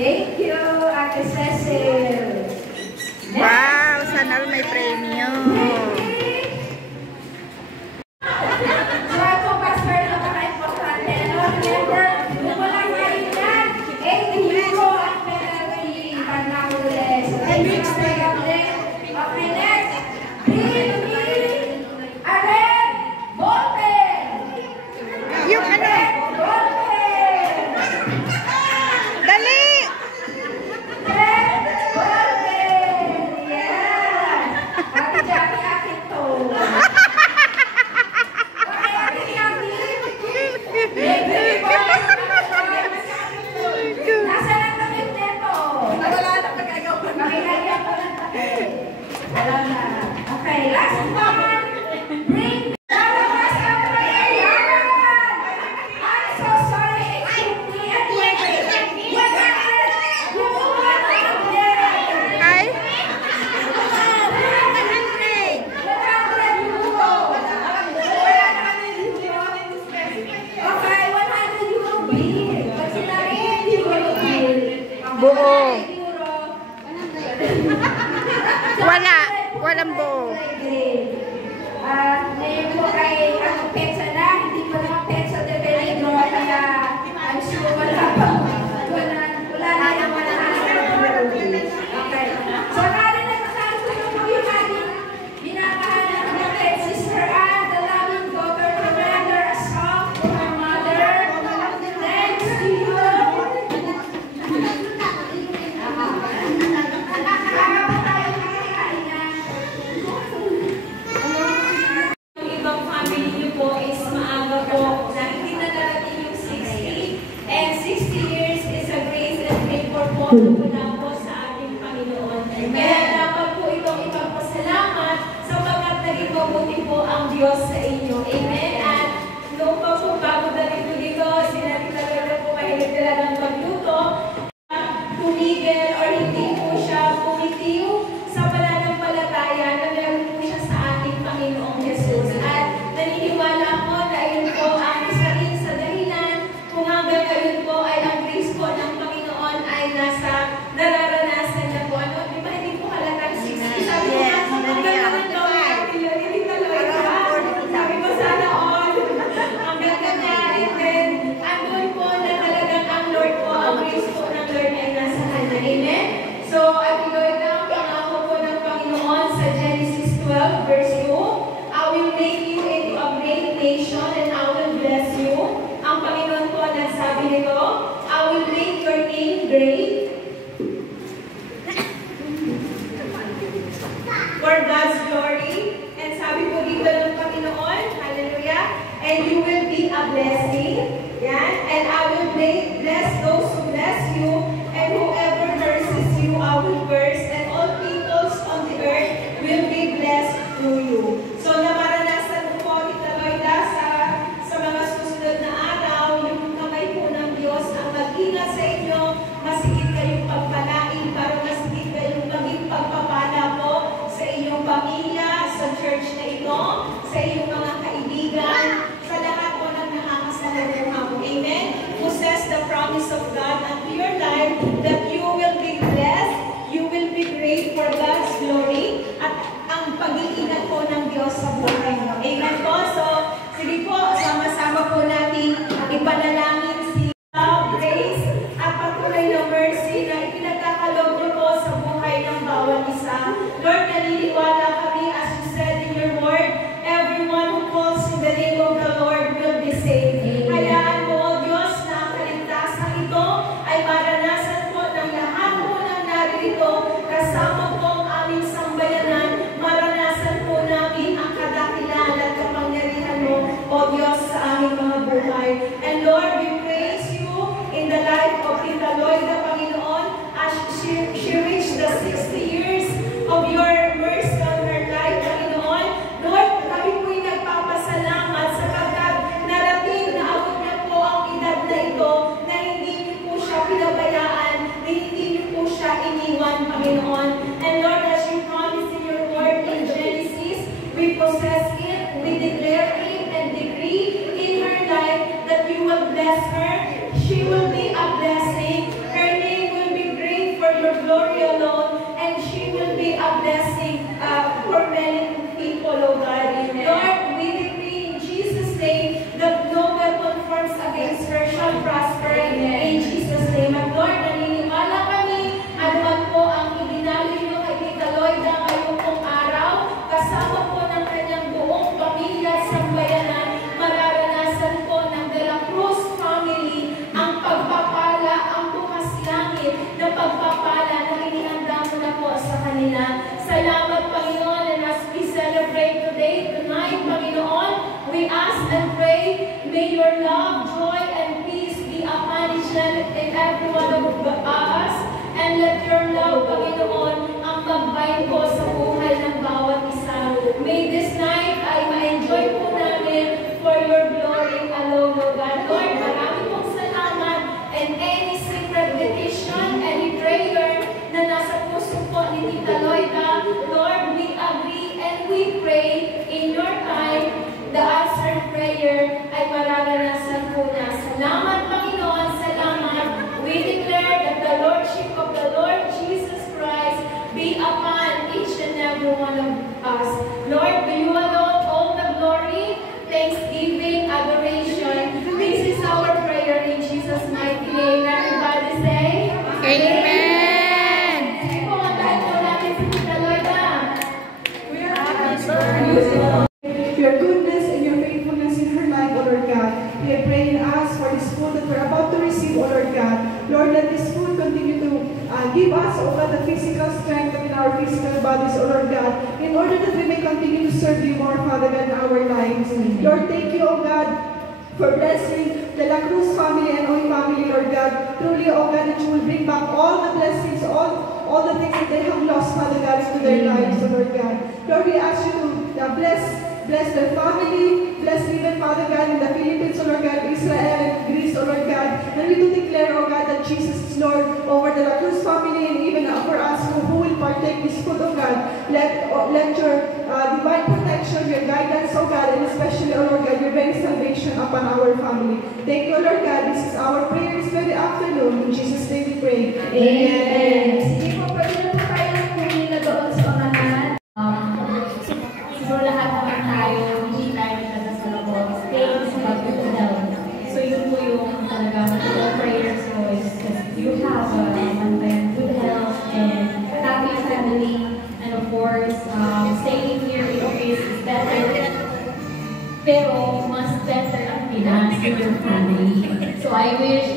Thank you, Ate Cecil. Wow, sana may premyo. Yung ano? Dali! Okay, last one. Bring I'm so sorry. Excuse me. Hi? Okay, 100 euro bill. Pag sinabi euro bill, Buo. Wala. Walang buo. Ngayon po ay petsa na. Hindi pa naman petsa de peligro. Kaya I'm sure wala pa. Wala na yung 100 euro. Okay. So, kaya nagsasabi ko yung ating binamahal na kapatid, Sister Anne, the loving daughter, to render a song to her mother. Thanks to you. Ibang family niyo po is maaga po na hindi na darating yung 60. And 60 years is a grace and favor po mula po sa ating Panginoon. Kaya dapat po itong ipagpasalamat sapagkat naging mabuti po ang Diyos sa inyo. Amen? At noong pa po bago dito dito, sinabi talaga po mahilig talagang magluto. Tumigil or hindi po siya pumitiw sa pananampalataya na meron po siya sa ating Panginoong Jesus. At naniniwala ko na yun po ang isa rin sa dahilan kung hanggang ngayon po ay ang grace po ng Panginoon ay nasa nararanasan na po. Ano? Di ba hindi po halatang 60? Sabi ko nga, hanggang ngayon daw hindi taloy ba? Sabi ko sana all. Hanggang nangyari din. Andun po na talagang ang Lord po, ang grace po ng Lord ay nasa kanya. Amen? So, at ito'y ang pangako po ng Panginoon sa Genesis 12 verse 2. I will make you into a great nation and I will bless you. Ang Panginoon po nagsabi nito, I will make your name great for God's glory. And sabi po dito ng Panginoon, hallelujah, and you will be a blessing. Yan. And I will bless those who bless you, and whoever curses you, I will curse, and all peoples on the earth will be blessed through you. So, namaranasan po Tita Loida sa mga susunod na araw, yung kamay po ng Diyos ang mag-ingat sa inyo, masigit kayong pagpalain, para masigit kayong maging pagpapala po sa inyong pamilya, sa church na ito, sa inyong mga kaibigan, sa lahat po ng nakakasalubong mo. Amen? Possess the promise of God unto your life that you will be blessed, you will be great for God's glory, at ang pag-iingat po ng Diyos sa buhay niyo. Amen po? So, sige po, sama-sama po natin ipanalangin si love, grace, at patuloy na mercy na ipinagkakaloob niyo po sa buhay ng bawat isa. Lord, naniniwala kami as you said in your word, everyone who calls in the name of the Lord will be saved. Hayaan po, O Diyos, na ang kaligtasan ito ay maranasan po ng lahat po ng naririto, kasama po ang aming sambayanan, maranasan po namin ang kadakilan at kapangyarihan mo, O Diyos, sa aming mga buhay. And Lord, we praise you in the life of Tita Loida, Panginoon, as she reached the 60 years of your mercy on her life, Panginoon. Lord, kami po'y nagpapasalamat sapagkat narating na abot niya po ang edad na ito na hindi niyo po siya pinabayaan, na hindi niyo po siya iniwan, Panginoon. And Lord, as you promised in your word in Genesis, we possess it, we declare it, and decree in her life that you will bless her, may your love, joy, and peace be upon each and every one of us. And let your love, Panginoon, ang magbind po sa buhay ng bawat isa. May this night ay ma-enjoy po namin for your glory alone, O God. Lord, marami pong salamat, and any secret petition, any prayer na nasa puso po ni Tita Loida, Lord, we agree and we pray in your time, the answered prayer ay mararanasan po na. Salamat, Panginoon, salamat. We declare that the Lordship of the Lord Jesus Christ be upon each and every one of us. Lord, to you alone all the glory, thanksgiving, adoration. This is our prayer in Jesus' mighty name. Everybody say, Amen. Sige po, magkain po natin si Tita Loida. Your goodness and your faithfulness in her life, O Lord God. We are praying and ask for this food that we're about to receive, O Lord God. Lord, let this food continue to give us, O God, the physical strength in our physical bodies, O Lord God, in order that we may continue to serve you more, Father God, in our lives. Lord, thank you, O God, for blessing the La Cruz family and Oy family, Lord God. Truly, O God, that you will bring back all the blessings, all the things that they have lost, Father God, into their lives, O Lord God. Lord, we ask you to bless their family, bless even, Father God, in the Philippines, O Lord God, Israel and Greece, O Lord God. And we do declare, O God, that Jesus is Lord over the La Cruz family and even for us who will partake this food, O God. Let your divine protection, your guidance, O God, and especially, O Lord God, your very salvation upon our family. Thank you, Lord God. This is our prayer this very afternoon. In Jesus' name we pray. Amen. Sige po, pwede na po tayo pumila doon sa unahan. Siguro lahat naman tayo, hindi tayo nagsasalabot. Thanks, but good health. So yun po yung talagang prayers ko is because you have good health and happy family. And of course, staying here in office is better. Pero mas better ang Pinas with your family. So I wish